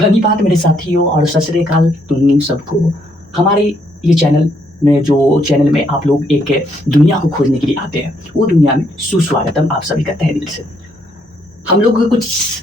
धन्यवाद मेरे साथियों और सत श्री अकाल तुम सबको। हमारे ये चैनल में आप लोग एक दुनिया को खोजने के लिए आते हैं, वो दुनिया में सुस्वागतम आप सभी का तहे दिल से। हम लोग कुछ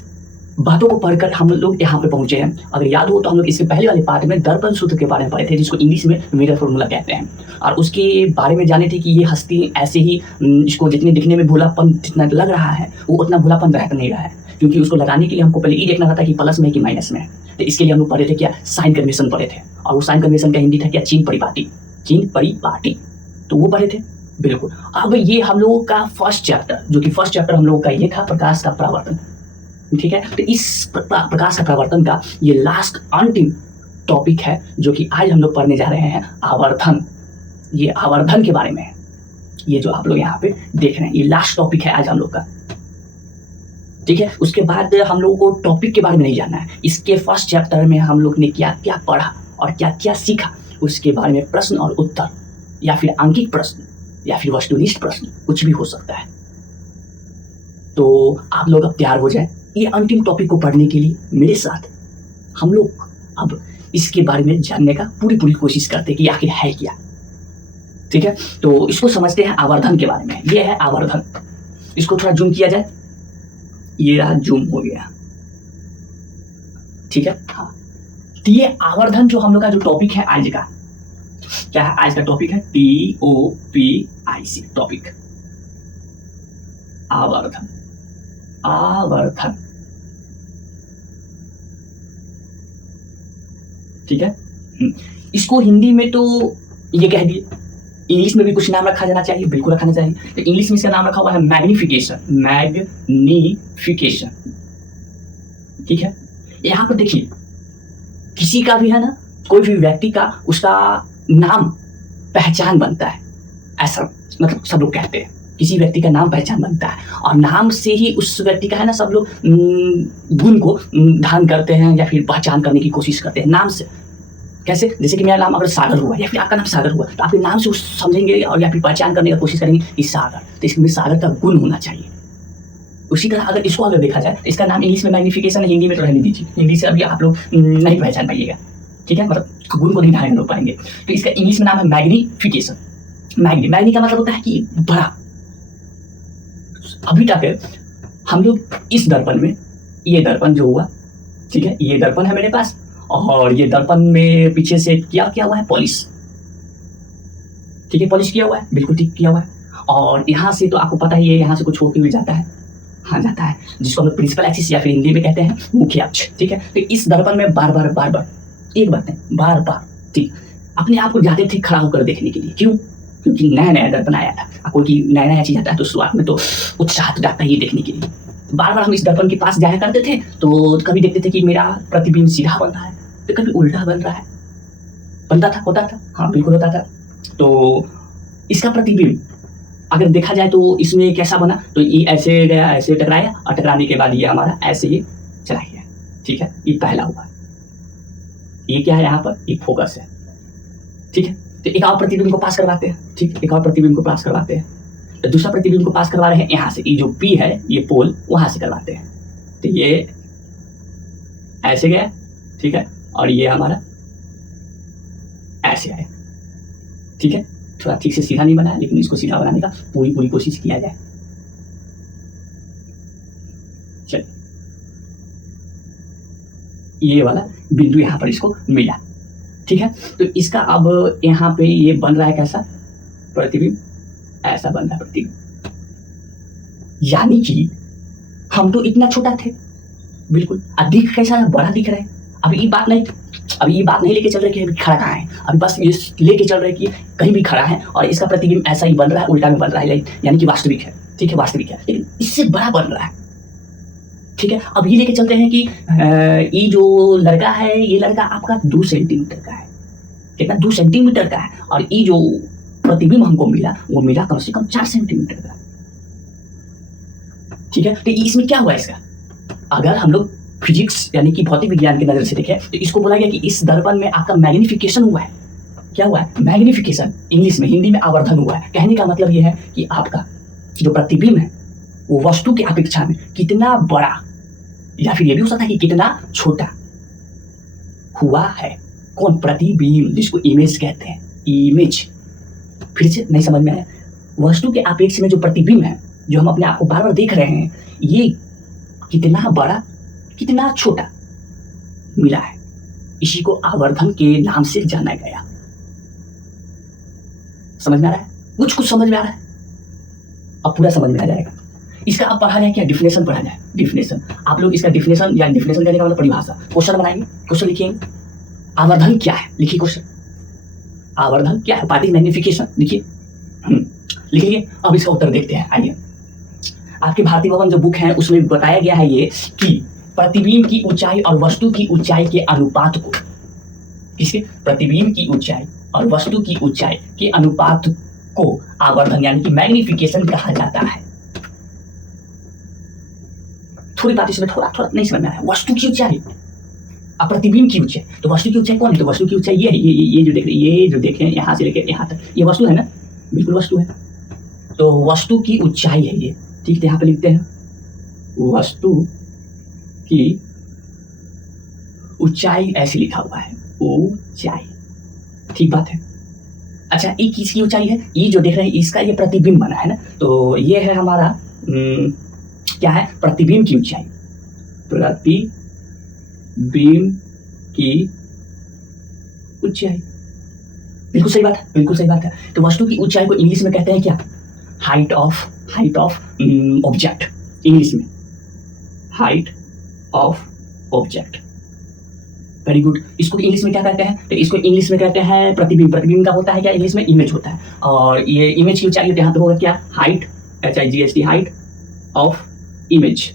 बातों को पढ़कर हम लोग यहाँ पे पहुंचे हैं। अगर याद हो तो हम लोग इसके पहले वाले पार्ट में दर्पण सूत्र के बारे में पढ़े थे, जिसको इंग्लिश में मिरर फॉर्मूला कहते हैं, और उसके बारे में जाने थे कि ये हस्ती ऐसे ही इसको जितने दिखने में भोलापन जितना लग रहा है वो उतना भोलापन रहता नहीं रहा है, क्योंकि उसको लगाने के लिए हमको पहले ये देखना था कि प्लस में है कि माइनस में है। तो इसके लिए हम लोग पढ़े थे क्या, साइन कन्वेंशन पढ़े थे, और वो साइन कन्वेंशन का हिंदी था क्या, चीन परिपाटी, तो वो पढ़े थे। बिल्कुल। अब ये हम लोगों का फर्स्ट चैप्टर, जो कि फर्स्ट चैप्टर हम लोगों का ये था, प्रकाश का परावर्तन। ठीक है, तो इस प्रकाश का परावर्तन का ये लास्ट अंतिम टॉपिक है, जो कि आज हम लोग पढ़ने जा रहे हैं, आवर्धन। ये आवर्धन के बारे में है, ये जो आप लोग यहाँ पे देख रहे हैं, ये लास्ट टॉपिक है आज हम लोग का। ठीक है, उसके बाद हम लोगों को टॉपिक के बारे में नहीं जानना है। इसके फर्स्ट चैप्टर में हम लोग ने क्या क्या पढ़ा और क्या क्या सीखा, उसके बारे में प्रश्न और उत्तर, या फिर आंकिक प्रश्न, या फिर वस्तुनिष्ठ प्रश्न, कुछ भी हो सकता है। तो आप लोग अब तैयार हो जाए ये अंतिम टॉपिक को पढ़ने के लिए मेरे साथ। हम लोग अब इसके बारे में जानने का पूरी कोशिश करते हैं कि आखिर है क्या। ठीक है, तो इसको समझते हैं आवर्धन के बारे में। ये है आवर्धन। इसको थोड़ा जूम किया जाए, ये रहा, जूम हो गया। ठीक है, हाँ। तो ये आवर्धन जो हम लोग का जो टॉपिक है आज का, क्या है आज का टॉपिक है, TOPIC टॉपिक, आवर्धन। ठीक है, इसको हिंदी में तो ये कह दिए, इंग्लिश में भी कुछ नाम रखा जाना चाहिए, बिल्कुल रखना चाहिए। तो इंग्लिश में इसका नाम रखा हुआ है मैग्निफिकेशन। ठीक है, यहाँ पर देखिए, किसी का भी है ना, कोई भी व्यक्ति का उसका नाम पहचान बनता है, ऐसा मतलब सब लोग कहते हैं, किसी व्यक्ति का नाम पहचान बनता है, और नाम से ही उस व्यक्ति का है ना सब लोग गुण को धारण करते हैं या फिर पहचान करने की कोशिश करते हैं नाम से। कैसे, जैसे कि मेरा नाम अगर सागर हुआ या फिर आपका नाम सागर हुआ, तो आपके नाम से समझेंगे और या फिर पहचान करने का कोशिश करेंगे कि सागर, तो इसमें सागर का गुण होना चाहिए। उसी तरह अगर इसको अगर देखा जाए तो इसका नाम इंग्लिश में मैग्निफिकेशन है, हिंदी में तो रहने दीजिए, हिंदी से अभी आप लोग नहीं पहचान पाइएगा। ठीक है, मतलब गुण को नहीं धारण कर पाएंगे। तो इसका इंग्लिश में नाम है मैग्निफिकेशन। मैग्नी का मतलब होता है कि बड़ा। अभी तक हम लोग इस दर्पण में, ये दर्पण जो हुआ, ठीक है, ये दर्पण है मेरे पास, और ये दर्पण में पीछे से क्या हुआ है, पॉलिश। ठीक है, पॉलिश किया हुआ है, बिल्कुल ठीक किया हुआ है। और यहाँ से तो आपको पता ही है, यहाँ से कुछ होकर भी जाता है, हाँ जाता है, जिसको हम लोग प्रिंसिपल एक्सिस या फिर हिंदी में कहते हैं मुख्य अक्ष। ठीक है, तो इस दर्पण में बार बार एक बात है, बार ठीक अपने आप को जाते थे खड़ा होकर देखने के लिए। क्यों? क्योंकि नया दर्पण आया था। कोई नया चीज आता है तो शुरुआत में तो उत्साह जाता है ये देखने के लिए। बार बार हम इस दर्पण के पास जाया करते थे, तो कभी देखते थे कि मेरा प्रतिबिंब सीधा बन रहा है, तो कभी उल्टा बन रहा है, होता था, हाँ बिल्कुल होता था। तो इसका प्रतिबिंब अगर देखा जाए तो इसमें कैसा बना, तो ये ऐसे गया, ऐसे टकराया, और टकराने के बाद ये हमारा ऐसे ये चला गया। ठीक है, ये पहला हुआ। ये क्या है, यहाँ पर एक फोकस है। ठीक है, तो एक और प्रतिबिंब को पास करवाते हैं। ठीक, एक और प्रतिबिंब को पास करवाते हैं, तो दूसरा प्रतिबिंब को पास करवा रहे हैं यहाँ से, ये जो P है, ये पोल वहां से करवाते हैं। तो ये ऐसे गया, ठीक है, और ये हमारा ऐसे आया। ठीक है, थोड़ा ठीक से सीधा नहीं बना है, लेकिन इसको सीधा बनाने का पूरी कोशिश किया जाए। चलिए, ये वाला बिंदु यहाँ पर इसको मिला। ठीक है, तो इसका अब यहाँ पे ये बन रहा है कैसा, प्रतिबिंब ऐसा बन रहा है प्रतिबिंब। यानी कि हम तो इतना छोटा थे, बिल्कुल, दिख कैसा है, बड़ा दिख रहा है। अभी ये बात नहीं लेके चल रहे कि अभी खड़ा कहाँ है, अभी बस ये लेके चल रहे कि कहीं भी खड़ा है, और इसका प्रतिबिंब ऐसा ही बन रहा है, उल्टा में बन रहा है, यानी कि वास्तविक है। ठीक है, वास्तविक है, लेकिन इससे बड़ा बन रहा है। ठीक है, अब ये लेके चलते हैं कि ये जो लड़का है, ये लड़का आपका 2 सेंटीमीटर का है, कितना, 2 सेंटीमीटर का है, और ये जो प्रतिबिंब हमको मिला वो मिला कम से कम 4 सेंटीमीटर का। ठीक है, तो इसमें क्या हुआ इसका, अगर हम लोग फिजिक्स यानी कि भौतिक विज्ञान की नजर से देखें तो इसको बोला गया कि इस दर्पण में आपका मैग्निफिकेशन हुआ है। क्या हुआ है, मैग्निफिकेशन, इंग्लिश में, हिंदी में आवर्धन हुआ है। कहने का मतलब ये है कि आपका जो प्रतिबिंब है वो वस्तु की अपेक्षा में कितना बड़ा, या फिर ये भी हो सकता है कि कितना छोटा हुआ है। कौन? प्रतिबिंब, जिसको इमेज कहते हैं। इमेज, फिर से नहीं समझ में आया? वस्तु के अपेक्ष में जो प्रतिबिंब है, जो हम अपने आप को बार बार देख रहे हैं, ये कितना बड़ा कितना छोटा मिला है, इसी को आवर्धन के नाम से जाना गया। समझ में आ रहा है? कुछ कुछ समझ में आ रहा है? अब पूरा समझ में आ जाएगा। इसका अब पढ़ा जाए क्या? डिफिनेशन पढ़ा जाए। डिफिनेशन, आप लोग इसका डिफिनेशन या डिफिनेशन कहने का मतलब परिभाषा, क्वेश्चन बनाएंगे, क्वेश्चन लिखिएंगे। आवर्धन क्या है? लिखिए क्वेश्चन। आवर्धन क्या है? पार्टिकल मैग्निफिकेशन लिखिए। लिखिए। अब इसका उत्तर देखते हैं। आइए, आपके भारतीय भवन जो बुक है उसमें बताया गया है ये कि प्रतिबिंब की ऊंचाई और वस्तु की ऊंचाई के अनुपात को, किसके? प्रतिबिंब की ऊंचाई और वस्तु की ऊंचाई के अनुपात को आवर्धन यानी कि मैग्निफिकेशन कहा जाता है। थोड़ी बात इसमें थोड़ा नहीं समझ में आया। वस्तु की ऊंचाई और प्रतिबिंब की ऊंचाई, तो वस्तु की ऊंचाई कौन है? तो वस्तु की ऊंचाई ये है, ये जो देख रहे हैं, ये जो देखें यहाँ से लेकर यहाँ तक, ये वस्तु है ना? बिल्कुल वस्तु है। तो वस्तु की ऊंचाई है ये, ठीक है? यहाँ पे लिखते हैं वस्तु की ऊंचाई, ऐसे लिखा हुआ है ऊंचाई, ठीक बात है। अच्छा, ये किसकी ऊंचाई है? ये जो देख रहे हैं इसका ये प्रतिबिंब बना है ना, तो ये है हमारा क्या है? प्रतिबिंब की ऊंचाई। प्रतिबिंब की ऊंचाई, बिल्कुल सही बात है, बिल्कुल सही बात है। तो वस्तु की ऊंचाई को इंग्लिश में कहते हैं क्या? हाइट ऑफ ऑब्जेक्ट, इंग्लिश में height of object. Very good. इसको इंग्लिश में क्या कहते हैं? तो इसको इंग्लिश में कहते हैं प्रतिबिंब। प्रतिबिंब का होता है क्या? इंग्लिश में इमेज होता है। और ये इमेज की ऊंचाई यहाँ पे होगा क्या? Height, HIGHT, height of image.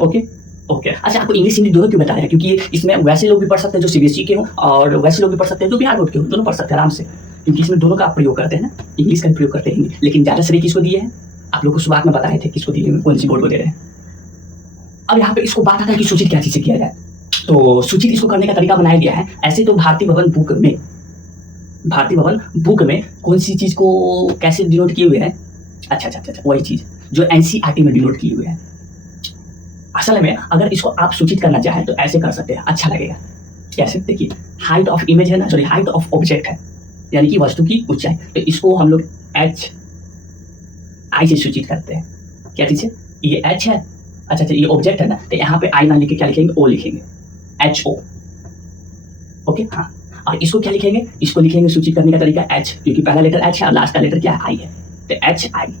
Okay okay. अच्छा, आपको इंग्लिश हिंदी दोनों क्यों बता रहे हैं? क्योंकि इसमें वैसे लोग भी पढ़ सकते हैं जो CBSE के हो, और वैसे लोग भी पढ़ सकते हैं जो बिहार बोर्ड के हो, दोनों पढ़ सकते हैं आराम से, क्योंकि इसमें दोनों का आप प्रयोग करते हैं ना, इंग्लिश का भी प्रयोग करते हैं। लेकिन ज़्यादा श्रेय किसको दिए हैं? आप लोग को शुरुआत में बता रहे थे किसको दिए हैं, कौन सी बोर्ड को दे रहे हैं। अब यहाँ पे इसको बात आता है कि सूचित क्या चीज़ से किया जाए। तो सूचित इसको करने का तरीका बनाया गया है ऐसे। तो भारतीय भवन बुक में कौन सी चीज़ को कैसे डिनोट किए हुए हैं? अच्छा, वही चीज़ जो NCERT में डिनोट किए हुए हैं। असल में अगर इसको आप सूचित करना चाहें तो ऐसे कर सकते हैं, अच्छा लगेगा। कैसे? देखिए, हाइट ऑफ इमेज है ना, सॉरी, हाइट ऑफ ऑब्जेक्ट है, यानी कि वस्तु की ऊंचाई। तो इसको हम लोग HI से सूचित करते हैं। क्या चीज़ है? ये H है। अच्छा, ये ऑब्जेक्ट है ना, तो यहाँ पे I ना लिख के क्या लिखेंगे? O लिखेंगे, HO। ओके, हाँ। और इसको क्या लिखेंगे? इसको लिखेंगे सूचित करने का तरीका H, क्योंकि पहला लेटर H है और लास्ट का लेटर क्या है? I है, तो HI।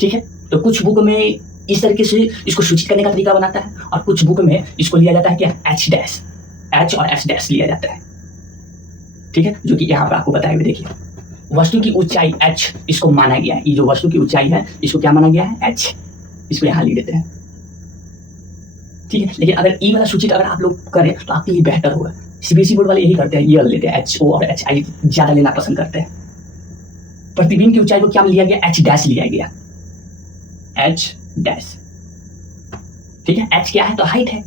ठीक है। तो कुछ बुक में इस तरीके से इसको सूचित करने का तरीका बनाता है, और कुछ बुक में इसको लिया जाता है क्या? H और H लिया जाता है। ठीक है, जो कि यहाँ पर आपको बताए हुए। देखिए, वस्तु की ऊंचाई H इसको माना गया है। ये जो वस्तु की ऊंचाई है इसको क्या माना गया है? H। इसको यहाँ लिख देते हैं, ठीक है। लेकिन अगर ई वाला सूचित अगर आप लोग करें तो आपके लिए बेहतर होगा। CBSE बोर्ड वाले यही करते हैं, ये लेते हैं, HO और HI ज्यादा लेना पसंद करते हैं। प्रतिबिंब की ऊंचाई को क्या लिया गया? H' लिया गया, H'। ठीक है, H क्या है? तो हाइट है।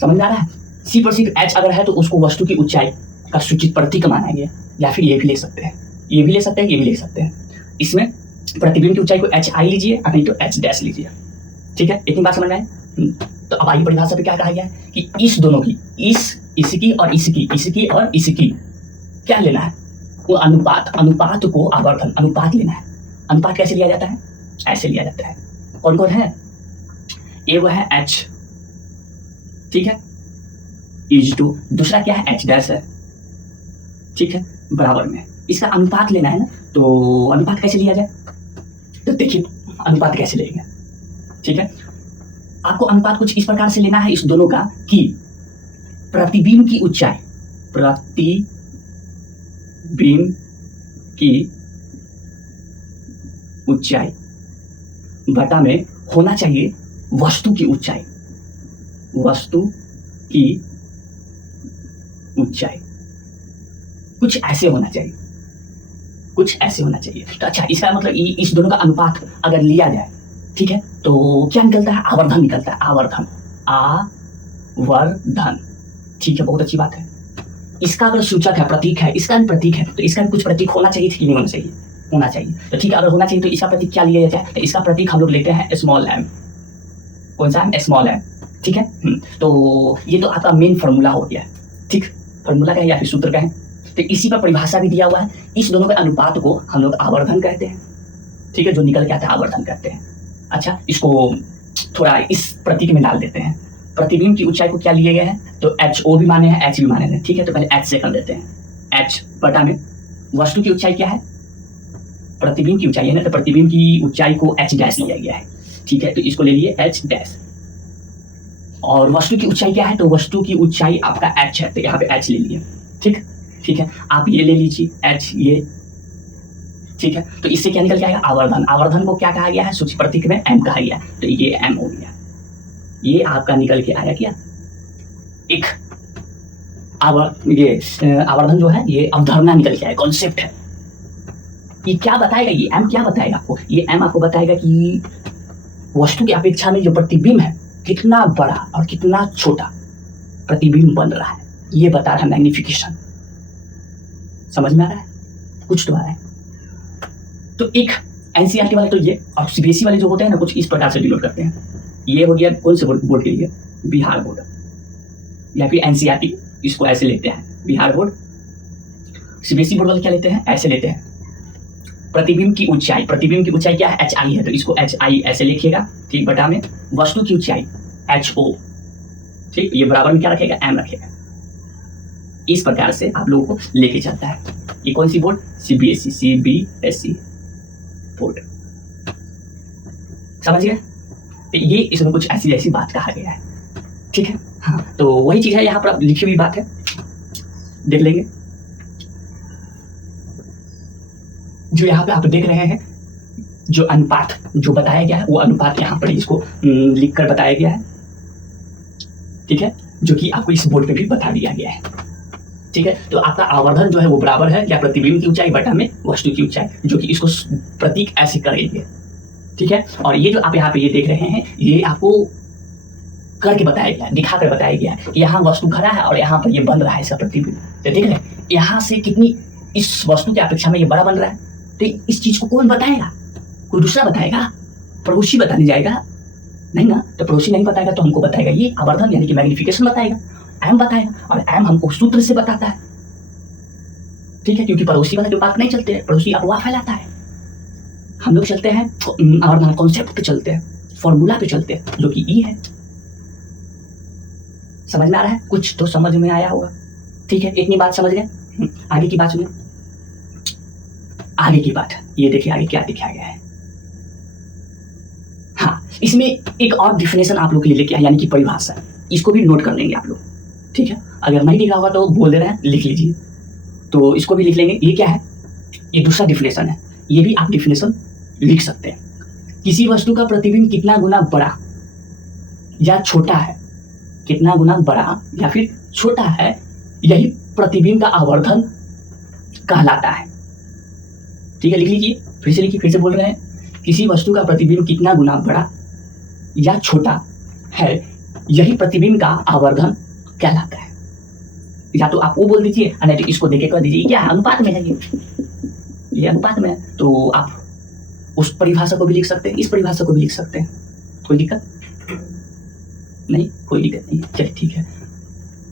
समझ में आ रहा है? C पर सिर्फ H अगर है तो उसको वस्तु की ऊंचाई का सूचित प्रतीक माना गया। या फिर ये भी ले सकते हैं, ये भी ले सकते हैं, ये भी ले सकते हैं। इसमें प्रतिबिंब की ऊंचाई को HI लीजिए, नहीं तो H' लीजिए। ठीक है, इतनी बात समझ में आए? तो अब आइए परिभाषा पे क्या कहा गया है कि इस दोनों की, इसकी और इसकी और इसकी क्या लेना है? वो अनुपात को आवर्धन अनुपात लेना है। अनुपात कैसे लिया जाता है? ऐसे लिया जाता है। कौन कौन है? ए वो है H, ठीक है, (2). दूसरा क्या है? H' है, ठीक है, बराबर में। इसका अनुपात लेना है ना, तो अनुपात कैसे लिया जाए? तो देखिए अनुपात कैसे लेंगे। ठीक है, आपको अनुपात कुछ इस प्रकार से लेना है इस दोनों का कि प्रतिबिंब की ऊंचाई बटा में होना चाहिए वस्तु की ऊंचाई। कुछ ऐसे होना चाहिए, तो अच्छा, इसका मतलब इस दोनों का अनुपात अगर लिया जाए, ठीक है, तो क्या निकलता है? आवर्धन निकलता है, आवर्धन। ठीक है, बहुत अच्छी बात है। इसका अगर सूचक है, प्रतीक है, इसका भी प्रतीक है, तो इसका भी कुछ प्रतीक होना चाहिए कि नहीं होना चाहिए? होना चाहिए। तो ठीक है, अगर होना चाहिए तो इसका प्रतीक क्या लिया जाए? तो इसका प्रतीक हम लोग लेते हैं स्मॉल m। कौन सा है? Small m। ठीक है। तो ये तो आपका मेन फार्मूला हो गया, ठीक। फार्मूला का है या फिर सूत्र का है, तो इसी पर परिभाषा भी दिया हुआ है। इस दोनों के अनुपात को हम लोग आवर्धन कहते हैं, ठीक है, जो निकल के आता है आवर्धन कहते हैं। अच्छा, इसको थोड़ा इस प्रतीक में डाल देते हैं। प्रतिबिंब की ऊंचाई को क्या लिए गए हैं, तो एच ओ भी माने हैं, एच भी माने हैं, ठीक है। तो पहले एच से कर देते हैं, एच बटा में वस्तु की ऊंचाई क्या है, प्रतिबिंब की ऊंचाई है ना, तो प्रतिबिंब की ऊंचाई को एच डैश लिया गया है, ठीक है। तो इसको ले लिए एच डैश, और वस्तु की ऊंचाई क्या है, तो वस्तु की ऊंचाई आपका एच है, तो यहाँ पे एच ले लिए, ठीक, ठीक है। आप ये ले लीजिए एच, ये ठीक है। तो इससे क्या निकल के आएगा, आवर्धन। आवर्धन को क्या कहा गया है, सूची प्रतीक में एम कहा गया, तो ये एम हो गया। ये आपका निकल के आया क्या, एक आवर्धन जो है ये अवधारणा निकल के आया, कॉन्सेप्ट है। ये क्या बताएगा, ये एम क्या बताएगा आपको, ये एम आपको बताएगा कि वस्तु की अपेक्षा में जो प्रतिबिंब है कितना बड़ा और कितना छोटा प्रतिबिंब बन रहा है, ये बता रहा है मैग्निफिकेशन। समझ में आ रहा है, कुछ तो आ रहा है। तो एक एनसीईआरटी वाले तो ये, और सीबीएसई वाले जो होते हैं ना, कुछ इस प्रकार से डिनोट करते हैं। ये हो गया कौन से बोर्ड के लिए, बिहार बोर्ड, या फिर एनसीईआरटी इसको ऐसे लेते हैं, बिहार बोर्ड। सीबीएसई बोर्ड वाले क्या लेते हैं, ऐसे लेते हैं, प्रतिबिंब की ऊंचाई, प्रतिबिंब की ऊंचाई क्या है, एच आई है, तो इसको एच आई ऐसे लिखिएगा, ठीक, बटा में वस्तु की ऊंचाई एच ओ, ठीक, ये बराबर में क्या रखेगा, एम रखेगा। इस प्रकार से आप लोगों को लेके चलता है। ये कौन सी बोर्ड, सीबीएसई, सीबीएसई बोर्ड, समझ गए। तो ये इसमें कुछ ऐसी ऐसी बात कहा गया है, ठीक है। हाँ, तो वही चीज है, यहाँ पर लिखी हुई बात है, देख लेंगे। जो यहाँ पे आप देख रहे हैं, जो अनुपात जो बताया गया है, वो अनुपात यहाँ पर इसको लिखकर बताया गया है, ठीक है, जो कि आपको इस बोर्ड पे भी बता दिया गया है, ठीक है। तो आपका आवर्धन जो है वो बराबर है क्या, प्रतिबिंब की ऊंचाई बटा में वस्तु की ऊंचाई, जो कि इसको प्रतीक ऐसे करेंगे, ठीक है। और ये जो आप यहाँ पे ये देख रहे हैं, ये आपको करके बताया गया, दिखाकर बताया गया कि यहाँ वस्तु खड़ा है और यहाँ पर ये बन रहा है इसका प्रतिबिंब। तो देख रहे हैं यहाँ से कितनी इस वस्तु की अपेक्षा में ये बड़ा बन रहा है। तो इस चीज को कौन बताएगा, कोई दूसरा बताएगा, पड़ोसी बताने जाएगा नहीं ना। तो पड़ोसी नहीं बताएगा तो हमको बताएगा ये आवर्धन यानी कि मैग्निफिकेशन बताएगा, एम बताएगा, और एम हमको सूत्र से बताता है, ठीक है। क्योंकि पड़ोसी वाला जो बात नहीं चलते हैं, पड़ोसी अफवाह फैलाता है। हम लोग चलते हैं आवर्धन कॉन्सेप्ट पे चलते हैं, फॉर्मूला पे चलते हैं, जो कि ई है। समझ में आ रहा है, कुछ तो समझ में आया होगा, ठीक है। इतनी बात समझ गए, आगे की बात सुनिए। आगे की बात ये देखिए, आगे क्या दिखाया गया है। हाँ, इसमें एक और डिफिनेशन आप लोग के लिए लेके आया, यानी कि परिभाषा, इसको भी नोट कर लेंगे आप लोग, ठीक है। अगर नहीं लिखा होगा तो बोल दे रहे हैं, लिख लीजिए, तो इसको भी लिख लेंगे। ये क्या है, ये दूसरा डिफिनेशन है, ये भी आप डिफिनेशन लिख सकते हैं। किसी वस्तु का प्रतिबिंब कितना गुना बड़ा या छोटा है, कितना गुना बड़ा या फिर छोटा है, यही प्रतिबिंब का आवर्धन कहलाता है, ठीक है। लिख लीजिए, फिर से लिखिए, फिर से बोल रहे हैं, किसी वस्तु का प्रतिबिंब कितना गुना बड़ा या छोटा है, यही प्रतिबिंब का आवर्धन कहलाता है। या तो आप वो बोल दीजिए, नहीं तो इसको देके कर दीजिए, क्या अनुपात में है, ये अनुपात में है। तो आप उस परिभाषा को भी लिख सकते हैं, इस परिभाषा को भी लिख सकते हैं, कोई दिक्कत नहीं, कोई दिक्कत नहीं, चलिए ठीक है।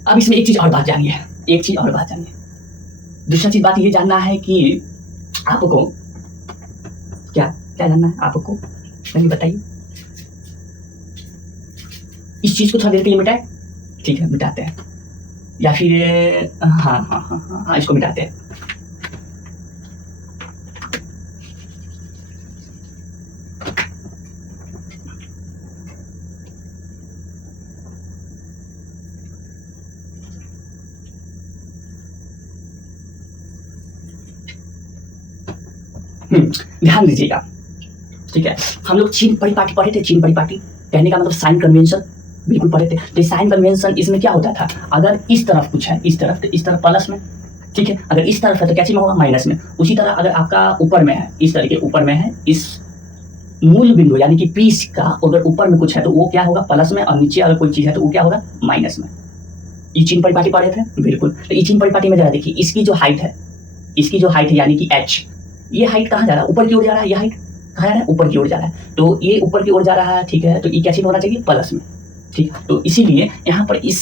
अब इसमें एक चीज और बात जानिए, एक चीज और बात जानिए। दूसरा चीज बात ये जानना है कि आपको क्या क्या जानना है, आपको नहीं बताइए। इस चीज को थोड़ा देर के लिए मिटाए, ठीक है, मिटाते हैं, या फिर हाँ हाँ हाँ हाँ हाँ इसको मिटाते हैं। ध्यान दीजिएगा, ठीक है। हम लोग चीन परिपाटी पढ़े थे, चीन परिपाटी कहने का मतलब साइन कन्वेंशन, बिल्कुल पढ़े थे। तो साइन कन्वेंशन इसमें क्या होता था, अगर इस तरफ कुछ है, इस तरफ, तो इस तरफ प्लस में, ठीक है। अगर इस तरफ है तो कैसे में होगा, माइनस में। उसी तरह अगर आपका ऊपर में है, इस तरह के ऊपर में है, इस मूल बिंदु यानी कि पीस का अगर ऊपर में कुछ है तो वो क्या होगा, प्लस में, और नीचे अगर कोई चीज है तो वो क्या होगा, माइनस में। ये चीन परिपाटी पढ़े थे, बिल्कुल। तो ये चीन परिपाटी में जरा देखिए, इसकी जो हाइट है, इसकी जो हाइट है यानी कि एच, ये हाइट कहाँ जा रहा है, ऊपर की ओर जा रहा है। ये हाइट कहाँ जा रहा है, ऊपर की ओर जा रहा है। तो ये ऊपर की ओर जा रहा है, ठीक है। तो ये क्या चिन्ह होना चाहिए, प्लस में, ठीक, तो इसीलिए यहाँ पर इस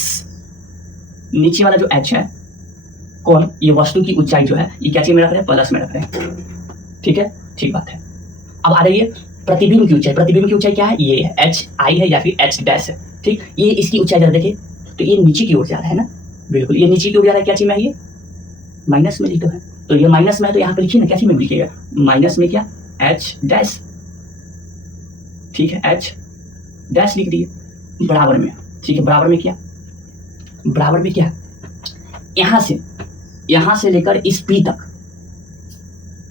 नीचे वाला जो h है, कौन, ये वस्तु की ऊंचाई जो है ये क्या चीज में रख रहे हैं, प्लस में रख रहे हैं। ठीक है, ठीक बात है। अब आ रही है प्रतिबिंब की ऊंचाई। प्रतिबिंब की ऊंचाई क्या है, ये है एच आई है या फिर एच डैश है। ठीक, ये इसकी ऊंचाई जरा देखिए, तो ये नीचे की ओर जा रहा है ना, बिल्कुल ये नीचे की ओर जा रहा है। क्या चीज में है ये, माइनस में लिखो है, तो ये माइनस में है, तो यहाँ पे लिखिए ना, क्या चीज में लिखिएगा, माइनस में क्या, एच डैश। ठीक है, एच डैश लिख दिए, बराबर में। ठीक है, बराबर में क्या, बराबर में क्या, यहां से लेकर इस पी तक,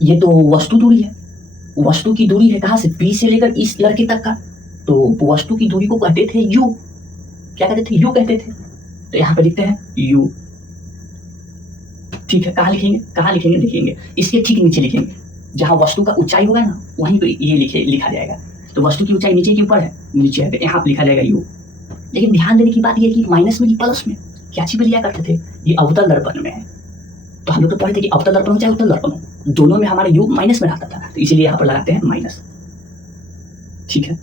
ये तो वस्तु दूरी है, वस्तु की दूरी है कहां से, पी से लेकर इस लड़के तक का, तो वस्तु की दूरी को कहते थे यू। क्या कहते थे, यू कहते थे। तो यहाँ पे लिखते हैं यू। ठीक है, कहाँ लिखेंगे, कहाँ लिखेंगे, लिखेंगे इसके ठीक नीचे लिखेंगे, जहां वस्तु का ऊंचाई होगा ना वहीं पे ये लिखा जाएगा। तो वस्तु की ऊंचाई नीचे के ऊपर है, नीचे है, तो यहाँ लिखा जाएगा यू। लेकिन ध्यान देने की बात यह है कि माइनस में कि प्लस में, क्या चीज में लिया करते थे, ये अवतल दर्पण में है। तो हम लोग तो पढ़े थे कि अवतल दर्पण हो चाहे उत्तल दर्पण हो, दोनों में हमारे यू माइनस में रहता था, तो इसीलिए यहाँ पर लगाते हैं माइनस। ठीक है,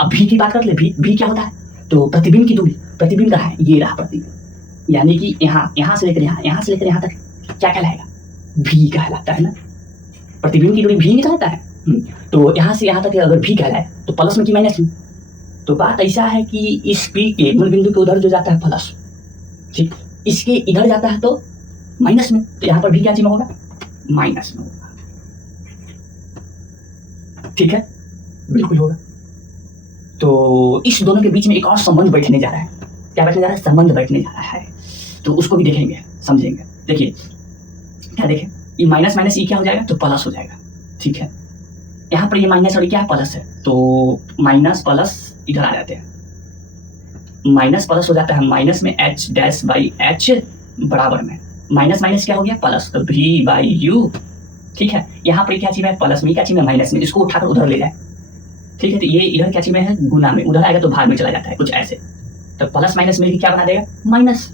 अब भी की बात कर ले, भी क्या होता है, तो प्रतिबिंब की दूरी, प्रतिबिंब कहाँ है, ये रहा प्रतिबिंब, यानी कि यहाँ से लेकर यहाँ से लेकर यहाँ तक क्या कहलाएगा, भी कहलाता है ना। प्रतिबिंब की दूरी भी निकलता है। तो यहाँ से यहाँ तक अगर भी कहलाए तो प्लस में कि माइनस में। तो बात ऐसा है कि इस पी के मूल बिंदु के उधर जो जाता है प्लस, ठीक, इसके इधर जाता है तो माइनस में, तो यहाँ पर भी क्या चिन्ह होगा, माइनस में होगा। ठीक है, बिल्कुल होगा। तो इस दोनों के बीच में एक और संबंध बैठने जा रहा है। क्या बैठने जा रहा है, संबंध बैठने जा रहा है, तो उसको भी देखेंगे, समझेंगे। देखिए क्या देखें, ये माइनस माइनस ये क्या हो जाएगा, तो प्लस हो जाएगा। ठीक है, यहाँ पर ये माइनस और ये क्या है, प्लस है, तो माइनस प्लस इधर आ जाते हैं, माइनस प्लस हो जाता है, माइनस में एच डैश बाई एच बराबर में माइनस माइनस क्या हो गया, प्लस, तो भी बाई यू। ठीक है, यहाँ पर क्या चीज है, प्लस में, क्या चीज है, माइनस में, इसको उठाकर उधर ले जाए। ठीक है, तो ये इधर क्या चीज में है, गुना में, उधर आएगा तो भाग में चला जाता है, कुछ ऐसे। तो प्लस माइनस में क्या बना देगा, माइनस।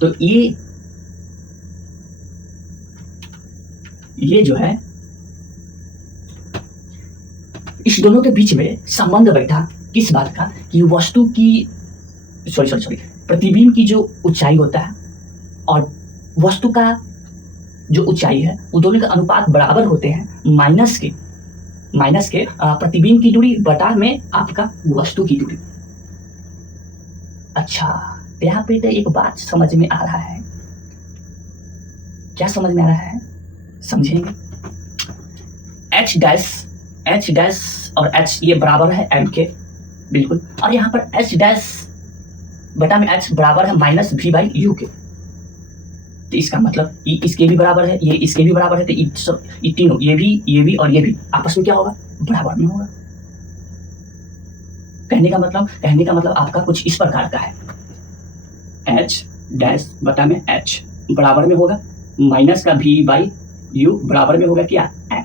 तो ये जो है इस दोनों के बीच में संबंध बैठा किस बात का, कि वस्तु की सॉरी प्रतिबिंब की जो ऊंचाई होता है और वस्तु का जो ऊंचाई है, वो दोनों का अनुपात बराबर होते हैं माइनस के प्रतिबिंब की दूरी बटा में आपका वस्तु की दूरी। अच्छा, यहाँ पे तो एक बात समझ में आ रहा है। क्या समझ में आ रहा है, समझेंगे। एच डैश और एच ये बराबर है एम के, बिल्कुल, और यहाँ पर एच डैश बटा में एच बराबर है माइनस भी बाई यू के। तो इसका मतलब ये इसके भी बराबर है, ये इसके भी बराबर है, तो ये तीनों, ये भी और ये भी आपस में क्या होगा, बराबर में होगा। कहने का मतलब आपका कुछ इस प्रकार का है, एच डैश बटा में एच बराबर में होगा माइनस का भी बाई यू बराबर में होगा क्या, एम।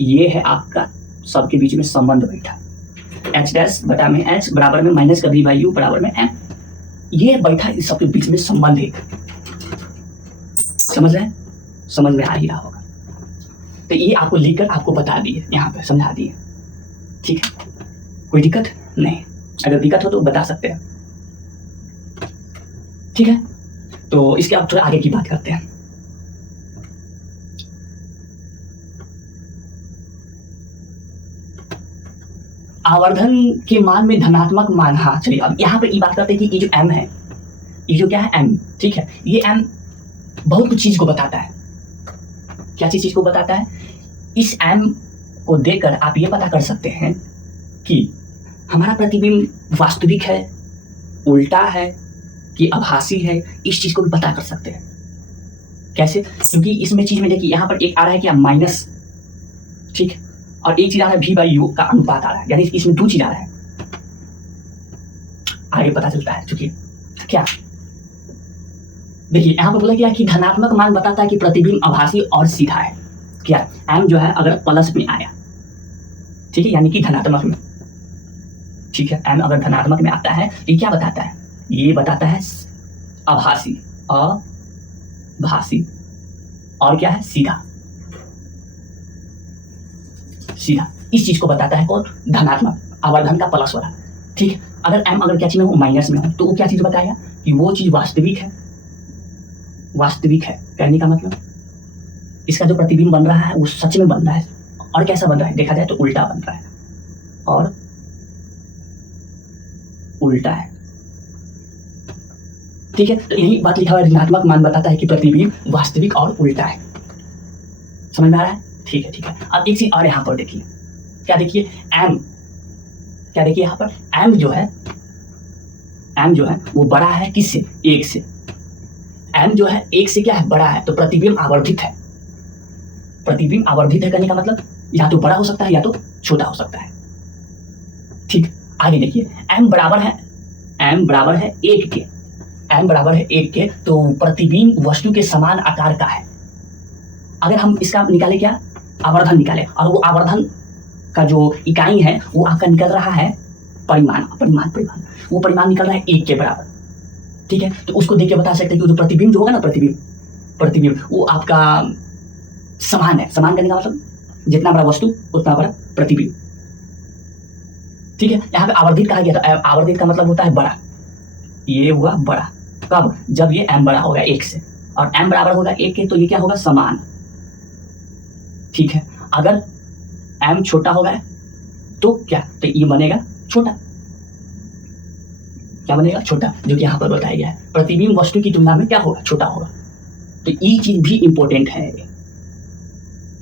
ये है आपका सबके बीच में संबंध बैठा, एच डैश बटा में एच बराबर में माइनस का भी बाई यू बराबर में एम। ये बैठा इस सबके बीच में संबंध एक, समझ रहे हैं, समझ में आ ही रहा होगा। तो ये आपको लिखकर आपको बता दिए, यहाँ पे समझा दिए। ठीक है, कोई दिक्कत नहीं, अगर दिक्कत हो तो बता सकते हैं। ठीक है, तो इसके अब थोड़ा आगे की बात करते हैं। आवर्धन के मान में धनात्मक मान, हाँ चलिए अब यहाँ पे ये बात करते हैं कि ये जो m है, ये जो क्या है m, ठीक है, ये m बहुत कुछ चीज को बताता है। क्या चीज को बताता है, इस m को देखकर आप ये पता कर सकते हैं कि हमारा प्रतिबिंब वास्तविक है, उल्टा है कि आभासी है। इस चीज को भी पता कर सकते हैं। कैसे, क्योंकि इसमें चीज में देखिए यहाँ पर एक आ रहा है क्या, माइनस, ठीक है, और एक चीज आ रहा है भी बाई यू का अनुपात आ रहा है, यानी इसमें दो चीज आ रहा है। आगे पता चलता है, चूंकि क्या देखिए यहाँ पर बोला गया कि धनात्मक मान बताता है कि प्रतिबिंब आभासी और सीधा है। क्या, m जो है अगर प्लस में आया, ठीक है, यानी कि धनात्मक में, ठीक है, m अगर धनात्मक में आता है, ये क्या बताता है, ये बताता है आभासी, और क्या है, सीधा। इस चीज को बताता है कौन, धनात्मक, आवर्धन का प्लस वाला। ठीक है, अगर m अगर क्या चीज़ में हो, माइनस में हो, तो वो क्या चीज़ बताएगा कि वो चीज़ वास्तविक है। वास्तविक है कहने का मतलब इसका जो प्रतिबिंब बन रहा है वो सच में बन रहा है। और कैसा बन रहा है देखा जाए तो उल्टा बन रहा है, और उल्टा है। ठीक है, तो यही बात लिखा हुआ ऋणात्मक मान बताता है कि प्रतिबिंब वास्तविक और उल्टा है। समझ में आ रहा है? ठीक है, ठीक है। अब एक चीज और यहाँ पर देखिए, क्या देखिए, m, क्या देखिए यहाँ पर m जो है वो बड़ा है किससे? 1 से। m जो है 1 से क्या है? बड़ा है, तो प्रतिबिंब आवर्धित है। प्रतिबिंब आवर्धित है कहने का मतलब या तो बड़ा हो सकता है या तो छोटा हो सकता है। ठीक, आगे देखिए, m बराबर है 1 के। m बराबर है 1 के, तो प्रतिबिंब वस्तु के समान आकार का है। अगर हम इसका निकाले क्या? आवर्धन निकाले, और वो आवर्धन का जो इकाई है वो आपका निकल रहा है परिमाण। वो परिमाण निकल रहा है 1 के बराबर। ठीक है, तो उसको देख के बता सकते हैं कि जो प्रतिबिंब जो होगा ना, प्रतिबिंब वो आपका समान है। समान करने का मतलब जितना बड़ा वस्तु उतना बड़ा प्रतिबिंब। ठीक है, यहाँ पे आवर्धित कहा गया था। आवर्धित का मतलब होता है बड़ा। ये हुआ बड़ा कब? जब ये m बड़ा होगा 1 से, और m बराबर होगा 1 के, तो ये क्या होगा? समान। ठीक है, अगर m छोटा होगा तो क्या? तो ये बनेगा छोटा। क्या बनेगा? छोटा, जो कि यहाँ पर बताया गया है। प्रतिबिंब वस्तु की तुलना में क्या होगा? छोटा होगा। तो ये चीज भी इंपॉर्टेंट है।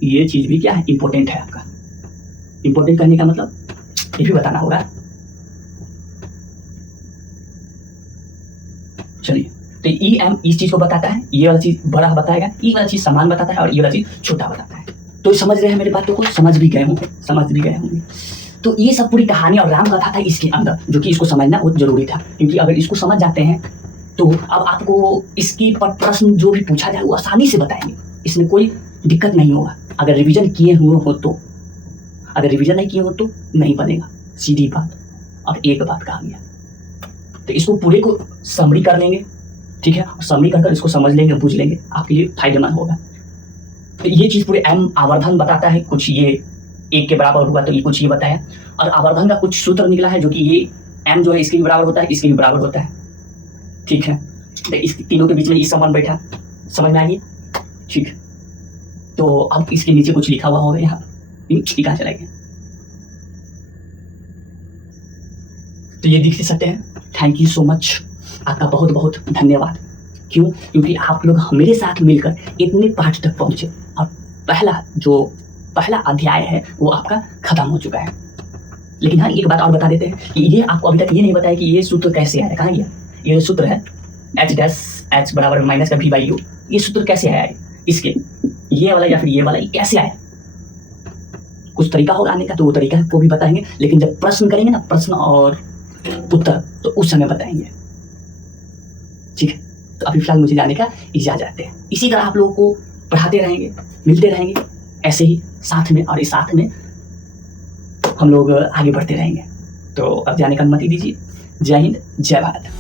ये चीज भी क्या है? इंपॉर्टेंट है आपका। इंपॉर्टेंट करने का मतलब ये भी बताना होगा। चलिए, तो ई एम इस चीज को बताता है, ये वाला चीज बड़ा बताएगा, ये वाला चीज समान बताता है, और ये वाला चीज छोटा बताता है। तो समझ रहे हैं मेरी बातों को? समझ भी गए होंगे। तो ये सब पूरी कहानी और राम कथा था इसके अंदर, जो कि इसको समझना बहुत जरूरी था, क्योंकि अगर इसको समझ जाते हैं तो अब आपको इसकी पर प्रश्न जो भी पूछा जाए वो आसानी से बताएंगे। इसमें कोई दिक्कत नहीं होगा अगर रिवीजन किए हुए हो तो। अगर रिवीजन नहीं किए हो तो नहीं बनेगा, सीधी बात। अब एक बात कहा गया, तो इसको पूरे को समरी कर लेंगे। ठीक है, समरी कर इसको समझ लेंगे, बुझ लेंगे, आपके लिए फायदेमंद होगा। तो ये चीज पूरे m आवर्धन बताता है, कुछ ये 1 के बराबर हुआ तो ये कुछ ये बताया, और आवर्धन का कुछ सूत्र निकला है जो कि ये m जो है इसके भी बराबर होता है, इसके भी बराबर होता है। ठीक है, तो इस तीनों के बीच में ये संबंध बैठा, समझ में आ गया? ठीक, तो अब इसके नीचे कुछ लिखा हुआ होगा, यहाँ कहाँ चला गया? तो ये देख सकते हैं। थैंक यू सो मच, आपका बहुत बहुत धन्यवाद। क्यों? क्योंकि आप लोग मेरे साथ मिलकर इतने पाठ तक पहुंचे, और पहला अध्याय है वो आपका खत्म हो चुका है। लेकिन हाँ, एक बात और बता देते हैं कि ये आपको अभी तक ये नहीं बताया कि ये सूत्र कैसे आया। कहाँ गया? ये सूत्र है h बराबर माइनस का v/u। ये सूत्र कैसे आया? इसके ये वाला या फिर ये वाला, ये कैसे आया? कुछ तरीका होगा आने का, तो वो तरीका को भी बताएंगे, लेकिन जब प्रश्न करेंगे ना, प्रश्न और उत्तर, तो उस समय बताएंगे। ठीक है, तो अभी फिलहाल मुझे जाने का इजाजत है। इसी तरह आप लोगों को पढ़ाते रहेंगे, मिलते रहेंगे ऐसे ही साथ में, और इस साथ में हम लोग आगे बढ़ते रहेंगे। तो अब जाने का अनुमति दीजिए। जय हिंद, जय भारत।